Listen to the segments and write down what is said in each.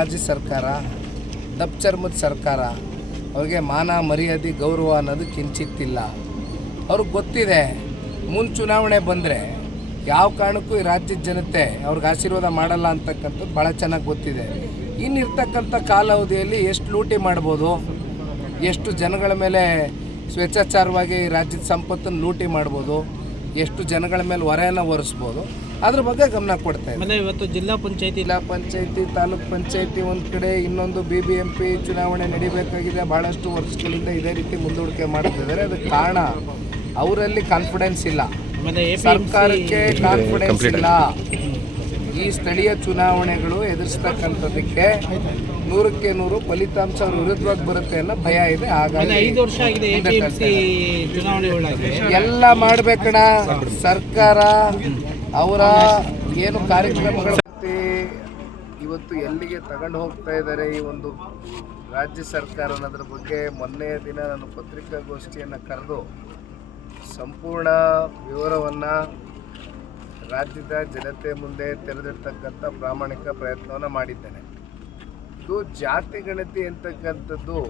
ರಾಜ್ಯ ಸರ್ಕಾರ ದಪ್ಚರ್ಮದ ಸರ್ಕಾರ. ಅವ್ರಿಗೆ ಮಾನ ಮರ್ಯಾದೆ ಗೌರವ ಅನ್ನೋದು ಕಿಂಚಿತ್ತಿಲ್ಲ. ಅವ್ರಿಗೆ ಗೊತ್ತಿದೆ ಮುಂದೆ ಚುನಾವಣೆ ಬಂದರೆ ಯಾವ ಕಾರಣಕ್ಕೂ ಈ ರಾಜ್ಯದ ಜನತೆ ಅವ್ರಿಗೆ ಆಶೀರ್ವಾದ ಮಾಡಲ್ಲ ಅಂತಕ್ಕಂಥದ್ದು ಭಾಳ ಚೆನ್ನಾಗಿ ಗೊತ್ತಿದೆ. ಇನ್ನಿರ್ತಕ್ಕಂಥ ಕಾಲಾವಧಿಯಲ್ಲಿ ಎಷ್ಟು ಲೂಟಿ ಮಾಡ್ಬೋದು, ಎಷ್ಟು ಜನಗಳ ಮೇಲೆ ಸ್ವೇಚ್ಛಾಚಾರವಾಗಿ ರಾಜ್ಯದ ಸಂಪತ್ತನ್ನು ಲೂಟಿ ಮಾಡ್ಬೋದು, ಎಷ್ಟು ಜನಗಳ ಮೇಲೆ ಹೊರೆಯನ್ನು ಹೊರಿಸ್ಬೋದು, ಅದ್ರ ಬಗ್ಗೆ ಗಮನ ಕೊಡ್ತಾ ಇದೆ. ಇವತ್ತು ಜಿಲ್ಲಾ ಪಂಚಾಯತಿ ತಾಲೂಕ್ ಪಂಚಾಯತಿ ಒಂದು ಕಡೆ, ಇನ್ನೊಂದು BBMP ಚುನಾವಣೆ ನಡೀಬೇಕಾಗಿದೆ. ಭಾಳಷ್ಟು ವರ್ಷಗಳಿಂದ ಇದೇ ರೀತಿ ಮುಂದೂಡಿಕೆ ಮಾಡ್ತಿದ್ದಾರೆ. ಅದಕ್ಕೆ ಕಾರಣ ಅವರಲ್ಲಿ ಕಾನ್ಫಿಡೆನ್ಸ್ ಇಲ್ಲ, ಸರ್ಕಾರಕ್ಕೆ ಕಾನ್ಫಿಡೆನ್ಸ್ ಇಲ್ಲ. ಈ ಸ್ಥಳೀಯ ಚುನಾವಣೆಗಳು ಎದುರಿಸ್ತಕ್ಕಂಥದ್ದಕ್ಕೆ 100ಕ್ಕೆ 100 ಫಲಿತಾಂಶ ಅವ್ರ ವಿರುದ್ಧವಾಗಿ ಬರುತ್ತೆ ಅನ್ನೋ ಭಯ ಇದೆ. ಹಾಗಾಗಿ 5 ವರ್ಷ ಆಗಿದೆ ಚುನಾವಣೆಗಳಾಗಿ ಎಲ್ಲ ಮಾಡಬೇಕಣ. ಸರ್ಕಾರ ಅವರ ಏನು ಕಾರ್ಯಕ್ರಮಗಳು ಇವತ್ತು ಎಲ್ಲಿಗೆ ತಗೊಂಡು ಹೋಗ್ತಾ ಇದ್ದಾರೆ ಈ ಒಂದು ರಾಜ್ಯ ಸರ್ಕಾರ ಅನ್ನೋದ್ರ ಬಗ್ಗೆ ಮೊನ್ನೆಯ ದಿನ ನಾನು ಪತ್ರಿಕಾಗೋಷ್ಠಿಯನ್ನು ಕರೆದು ಸಂಪೂರ್ಣ ವಿವರವನ್ನು ರಾಜ್ಯದ ಜನತೆ ಮುಂದೆ ತೆರೆದಿರ್ತಕ್ಕಂಥ ಪ್ರಾಮಾಣಿಕ ಪ್ರಯತ್ನವನ್ನು ಮಾಡಿದ್ದೇನೆ. ಇದು ಜಾತಿ ಗಣತಿ ಅಂತಕ್ಕಂಥದ್ದು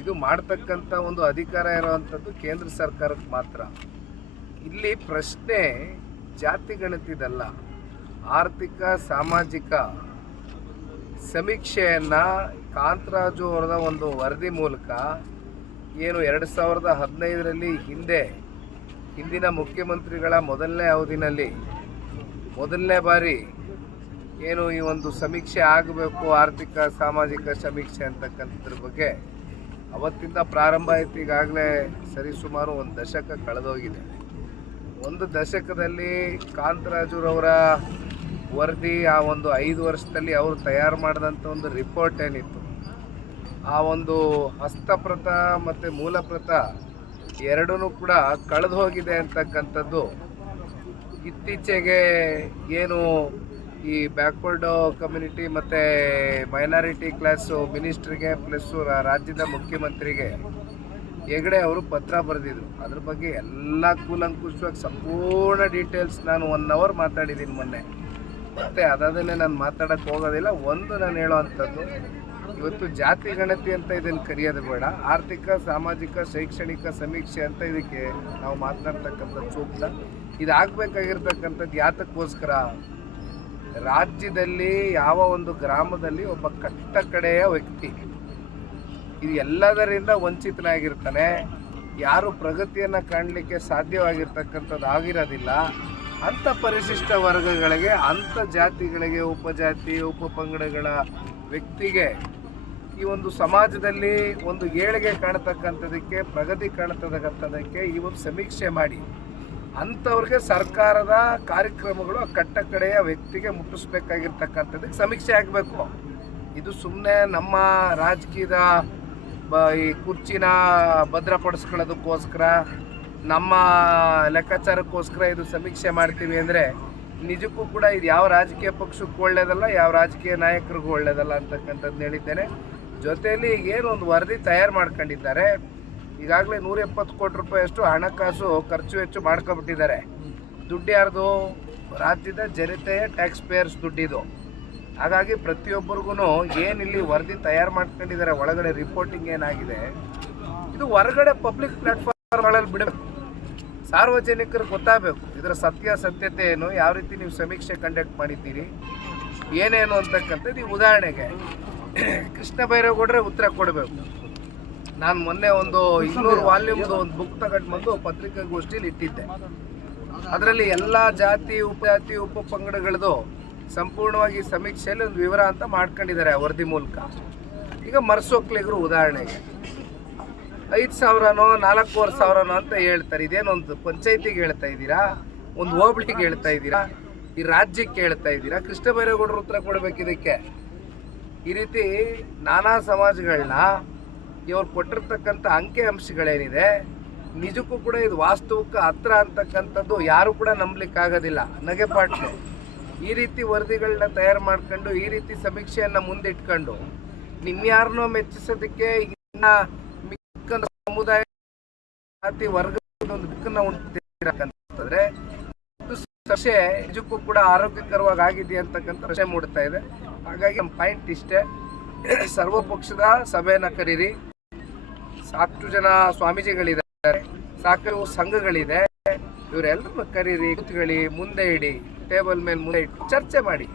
ಇದು ಮಾಡ್ತಕ್ಕಂಥ ಒಂದು ಅಧಿಕಾರ ಇರುವಂಥದ್ದು ಕೇಂದ್ರ ಸರ್ಕಾರಕ್ಕೆ ಮಾತ್ರ. ಇಲ್ಲಿ ಪ್ರಶ್ನೆ ಜಾತಿ ಗಣತಿದಲ್ಲ, ಆರ್ಥಿಕ ಸಾಮಾಜಿಕ ಸಮೀಕ್ಷೆಯನ್ನು ಕಾಂತರಾಜು ಅವರದ ಒಂದು ವರದಿ ಮೂಲಕ ಏನು 2015ರಲ್ಲಿ ಹಿಂದಿನ ಮುಖ್ಯಮಂತ್ರಿಗಳ ಮೊದಲನೇ ಅವಧಿನಲ್ಲಿ ಮೊದಲನೇ ಬಾರಿ ಏನು ಈ ಒಂದು ಸಮೀಕ್ಷೆ ಆಗಬೇಕು, ಆರ್ಥಿಕ ಸಾಮಾಜಿಕ ಸಮೀಕ್ಷೆ ಅಂತಕ್ಕಂಥದ್ರ ಬಗ್ಗೆ ಅವತ್ತಿಂದ ಪ್ರಾರಂಭ ಆಯಿತು. ಈಗಾಗಲೇ ಸರಿಸುಮಾರು ಒಂದು ದಶಕ ಕಳೆದೋಗಿದೆ. ಒಂದು ದಶಕದಲ್ಲಿ ಕಾಂತರಾಜುರವರ ವರದಿ, ಆ ಒಂದು 5 ವರ್ಷದಲ್ಲಿ ಅವರು ತಯಾರು ಮಾಡಿದಂಥ ಒಂದು ರಿಪೋರ್ಟ್ ಏನಿತ್ತು, ಆ ಒಂದು ಹಸ್ತಪ್ರತ ಮತ್ತು ಮೂಲಪ್ರತ ಎರಡೂ ಕೂಡ ಕಳೆದು ಹೋಗಿದೆ ಅಂತಕ್ಕಂಥದ್ದು ಇತ್ತೀಚೆಗೆ ಏನು ಈ ಬ್ಯಾಕ್ವರ್ಡ್ ಕಮ್ಯುನಿಟಿ ಮತ್ತು ಮೈನಾರಿಟಿ ಕ್ಲಾಸು ಮಿನಿಸ್ಟ್ರಿಗೆ ಪ್ಲಸ್ ರಾಜ್ಯದ ಮುಖ್ಯಮಂತ್ರಿಗೆ ಹೆಗಡೆ ಅವರು ಪತ್ರ ಬರೆದಿದ್ರು. ಅದ್ರ ಬಗ್ಗೆ ಎಲ್ಲ ಕೂಲಂಕುಷವಾಗಿ ಸಂಪೂರ್ಣ ಡೀಟೇಲ್ಸ್ ನಾನು 1 ಅವರ್ ಮಾತಾಡಿದ್ದೀನಿ ಮೊನ್ನೆ. ಮತ್ತು ಅದಾದನ್ನೇ ನಾನು ಮಾತಾಡೋಕ್ಕೆ ಹೋಗೋದಿಲ್ಲ. ಒಂದು ನಾನು ಹೇಳೋ ಅಂಥದ್ದು, ಇವತ್ತು ಜಾತಿ ಗಣತಿ ಅಂತ ಇದನ್ನು ಕರೆಯೋದು ಬೇಡ, ಆರ್ಥಿಕ ಸಾಮಾಜಿಕ ಶೈಕ್ಷಣಿಕ ಸಮೀಕ್ಷೆ ಅಂತ ಇದಕ್ಕೆ ನಾವು ಮಾತನಾಡ್ತಕ್ಕಂಥದ್ದು ಸೂಕ್ತ. ಇದಾಗಬೇಕಾಗಿರ್ತಕ್ಕಂಥದ್ದು ಯಾತಕ್ಕೋಸ್ಕರ, ರಾಜ್ಯದಲ್ಲಿ ಯಾವ ಒಂದು ಗ್ರಾಮದಲ್ಲಿ ಒಬ್ಬ ಕಟ್ಟ ಕಡೆಯ ವ್ಯಕ್ತಿ ಇದು ಎಲ್ಲದರಿಂದ ವಂಚಿತನಾಗಿರ್ತಾನೆ, ಯಾರು ಪ್ರಗತಿಯನ್ನು ಕಾಣಲಿಕ್ಕೆ ಸಾಧ್ಯವಾಗಿರ್ತಕ್ಕಂಥದ್ದು ಆಗಿರೋದಿಲ್ಲ, ಅಂಥ ಪರಿಶಿಷ್ಟ ವರ್ಗಗಳಿಗೆ, ಅಂಥ ಜಾತಿಗಳಿಗೆ, ಉಪಜಾತಿ ಉಪಪಂಗಡಗಳ ವ್ಯಕ್ತಿಗೆ ಈ ಒಂದು ಸಮಾಜದಲ್ಲಿ ಒಂದು ಏಳಿಗೆ ಕಾಣತಕ್ಕಂಥದಕ್ಕೆ, ಪ್ರಗತಿ ಕಾಣತಕ್ಕಂಥದಕ್ಕೆ ಈ ಒಂದು ಸಮೀಕ್ಷೆ ಮಾಡಿ ಅಂಥವ್ರಿಗೆ ಸರ್ಕಾರದ ಕಾರ್ಯಕ್ರಮಗಳು ಕಟ್ಟ ಕಡೆಯ ವ್ಯಕ್ತಿಗೆ ಮುಟ್ಟಿಸ್ಬೇಕಾಗಿರ್ತಕ್ಕಂಥದ್ದಕ್ಕೆ ಸಮೀಕ್ಷೆ ಆಗಬೇಕು. ಇದು ಸುಮ್ಮನೆ ನಮ್ಮ ರಾಜಕೀಯದ ಈ ಕುರ್ಚಿನ ಭದ್ರಪಡಿಸ್ಕೊಳ್ಳೋದಕ್ಕೋಸ್ಕರ, ನಮ್ಮ ಲೆಕ್ಕಾಚಾರಕ್ಕೋಸ್ಕರ ಇದು ಸಮೀಕ್ಷೆ ಮಾಡ್ತೀವಿ ಅಂದರೆ ನಿಜಕ್ಕೂ ಕೂಡ ಇದು ಯಾವ ರಾಜಕೀಯ ಪಕ್ಷಕ್ಕೂ ಒಳ್ಳೆಯದಲ್ಲ, ಯಾವ ರಾಜಕೀಯ ನಾಯಕರಿಗೂ ಒಳ್ಳೆಯದಲ್ಲ ಅಂತಕ್ಕಂಥದ್ದು ಹೇಳಿದ್ದೇನೆ. ಜೊತೆಯಲ್ಲಿ ಏನು ಒಂದು ವರದಿ ತಯಾರು ಮಾಡ್ಕೊಂಡಿದ್ದಾರೆ, ಈಗಾಗಲೇ 170 ಕೋಟಿ ರೂಪಾಯಿಯಷ್ಟು ಹಣಕಾಸು ಖರ್ಚು ವೆಚ್ಚ ಮಾಡ್ಕೊಬಿಟ್ಟಿದ್ದಾರೆ. ದುಡ್ಡು ಯಾರ್ದು? ರಾಜ್ಯದ ಜನತೆಯ ಟ್ಯಾಕ್ಸ್ ಪೇಯರ್ಸ್ ದುಡ್ಡಿದು. ಹಾಗಾಗಿ ಪ್ರತಿಯೊಬ್ಬರಿಗೂ ಏನಿಲ್ಲಿ ವರದಿ ತಯಾರು ಮಾಡ್ಕೊಂಡಿದ್ದಾರೆ, ಒಳಗಡೆ ರಿಪೋರ್ಟಿಂಗ್ ಏನಾಗಿದೆ, ಇದು ಹೊರಗಡೆ ಪಬ್ಲಿಕ್ ಪ್ಲಾಟ್ಫಾರ್ಮ್ಗಳಲ್ಲಿ ಬಿಡಬೇಕು, ಸಾರ್ವಜನಿಕರಿಗೆ ಗೊತ್ತಾಗಬೇಕು ಇದರ ಸತ್ಯತೆ ಏನು, ಯಾವ ರೀತಿ ನೀವು ಸಮೀಕ್ಷೆ ಕಂಡಕ್ಟ್ ಮಾಡಿದ್ದೀರಿ, ಏನೇನು ಅಂತಕ್ಕಂಥದ್ದು. ಈ ಉದಾಹರಣೆಗೆ ಕೃಷ್ಣ ಬೈರೇಗೌಡರೇ ಉತ್ತರ ಕೊಡಬೇಕು. ನಾನು ಮೊನ್ನೆ ಒಂದು 200 ವಾಲ್ಯೂಮ್ದು ಒಂದು ಬುಕ್ ತಗೊಂಡು ಬಂದು ಪತ್ರಿಕಾಗೋಷ್ಠಿಯಲ್ಲಿ ಇಟ್ಟಿದ್ದೆ. ಅದರಲ್ಲಿ ಎಲ್ಲ ಜಾತಿ ಉಪಜಾತಿ ಉಪಪಂಗಡಗಳದು ಸಂಪೂರ್ಣವಾಗಿ ಸಮೀಕ್ಷೆಯಲ್ಲಿ ಒಂದು ವಿವರ ಅಂತ ಮಾಡ್ಕೊಂಡಿದ್ದಾರೆ ಆ ವರದಿ ಮೂಲಕ. ಈಗ ಮರ್ಸೋಕ್ಲಿಗರು ಉದಾಹರಣೆಗೆ 5,000ನೋ 4,500 ಅಂತ ಹೇಳ್ತಾರೆ. ಇದೇನೊಂದು ಪಂಚಾಯತಿಗೆ ಹೇಳ್ತಾ ಇದ್ದೀರಾ, ಒಂದು ಹೋಬಳಿಗೆ ಹೇಳ್ತಾ ಇದ್ದೀರಾ, ಈ ರಾಜ್ಯಕ್ಕೆ ಹೇಳ್ತಾ ಇದ್ದೀರಾ? ಕೃಷ್ಣ ಬೈರೇಗೌಡರು ಉತ್ತರ ಕೊಡಬೇಕು ಇದಕ್ಕೆ. ಈ ರೀತಿ ನಾನಾ ಸಮಾಜಗಳನ್ನ ಇವ್ರು ಕೊಟ್ಟಿರ್ತಕ್ಕಂಥ ಅಂಕಿ ಅಂಶಗಳೇನಿದೆ, ನಿಜಕ್ಕೂ ಕೂಡ ಇದು ವಾಸ್ತವಕ್ಕೆ ಹತ್ರ ಅಂತಕ್ಕಂಥದ್ದು ಯಾರು ಕೂಡ ನಂಬಲಿಕ್ಕಾಗೋದಿಲ್ಲ, ನಗೆಪಾಟ್ಲು. ಈ ರೀತಿ ವರದಿಗಳನ್ನ ತಯಾರು ಮಾಡ್ಕೊಂಡು, ಈ ರೀತಿ ಸಮೀಕ್ಷೆಯನ್ನು ಮುಂದಿಟ್ಕೊಂಡು ನಿಮ್ಯಾರನ್ನೋ ಮೆಚ್ಚಿಸೋದಕ್ಕೆ ಇನ್ನ ಮಿಕ್ಕ ಸಮುದಾಯ ಜಾತಿ ವರ್ಗದ ಒಂದು ದಿಕ್ಕನ್ನು ಉಂಟಿರಕಂತಂದ್ರೆ ಸಸ್ಯ ನಿಜಕ್ಕೂ ಕೂಡ ಆರೋಗ್ಯಕರವಾಗಿ ಆಗಿದೆಯಾ ಅಂತಕ್ಕಂಥ ಪ್ರಶ್ನೆ ಮೂಡ್ತಾ ಇದೆ. ಹಾಗಾಗಿ ನಮ್ಮ ಪಾಯಿಂಟ್ ಇಷ್ಟೇ, ಸರ್ವಪಕ್ಷದ ಸಭೆಯನ್ನ ಕರೀರಿ. ಸಾಕಷ್ಟು ಜನ ಸ್ವಾಮೀಜಿಗಳಿದ್ದಾರೆ, ಸಾಕಷ್ಟು ಸಂಘಗಳಿದೆ, ಇವರೆಲ್ಲರೂ ಕರೀರಿ, ಕೂತ್ಕೊಳ್ಳಿ, ಮುಂದೆ ಇಡಿ, ಟೇಬಲ್ ಮೇಲೆ ಮುಂದೆ ಇಟ್ಟು ಚರ್ಚೆ ಮಾಡಿ.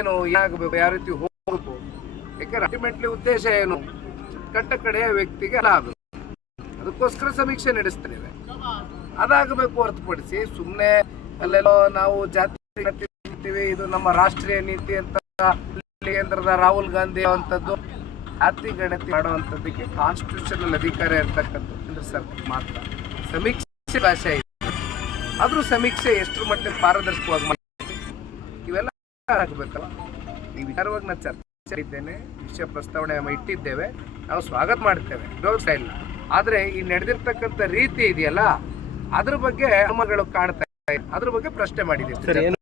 ಏನು ಏನಾಗಬೇಕು, ಯಾವ ರೀತಿ ಹೋಗಬೇಕು, ಯಾಕಂದ್ರೆ ಅಲ್ಟಿಮೇಟ್ಲಿ ಉದ್ದೇಶ ಏನು, ಕಟ್ಟ ಕಡೆಯ ವ್ಯಕ್ತಿಗೆ ಲಾಭ. ಅದಕ್ಕೋಸ್ಕರ ಸಮೀಕ್ಷೆ ನಡೆಸ್ತಿದ್ದೇವೆ. ಅದಾಗಬೇಕು ಹೊರತುಪಡಿಸಿ ಸುಮ್ಮನೆ ಅಲ್ಲೆಲ್ಲೋ ನಾವು ಜಾತಿ ಇರ್ತೀವಿ, ಇದು ನಮ್ಮ ರಾಷ್ಟ್ರೀಯ ನೀತಿ ಅಂತ ಕೇಂದ್ರದ ರಾಹುಲ್ ಗಾಂಧಿ ಅಂತದ್ದು ಜಾತಿ ಗಣತಿ ಮಾಡುವಂಥದ್ದಕ್ಕೆ ಕಾನ್ಸ್ಟಿಟ್ಯೂಷನಲ್ ಅಧಿಕಾರ ಇರ್ತಕ್ಕಂಥ ಕೇಂದ್ರ ಸರ್ಕಾರ ಮಾತ್ರ. ಸಮೀಕ್ಷೆ ಭಾಷೆ ಇದೆ, ಆದರೂ ಸಮೀಕ್ಷೆ ಎಷ್ಟರ ಮಟ್ಟಿಗೆ ಪಾರದರ್ಶಕವಾಗಿ ಮಾಡಿ ಇವೆಲ್ಲ ಆಗಬೇಕಲ್ಲ. ಈ ವಿಚಾರವಾಗಿ ನಾನು ಚರ್ಚೆ ಇದ್ದೇನೆ, ವಿಷಯ ಪ್ರಸ್ತಾವನೆ ಇಟ್ಟಿದ್ದೇವೆ, ನಾವು ಸ್ವಾಗತ ಮಾಡ್ತೇವೆ, ವಿರೋಧ ಇಲ್ಲ. ಆದರೆ ಈ ನಡೆದಿರ್ತಕ್ಕಂಥ ರೀತಿ ಇದೆಯಲ್ಲ, ಅದ್ರ ಬಗ್ಗೆ ಅನುಮಾನಗಳು ಕಾಣ್ತಾ ಇದೆ, ಅದ್ರ ಬಗ್ಗೆ ಪ್ರಶ್ನೆ ಮಾಡಿದ್ದೀವಿ.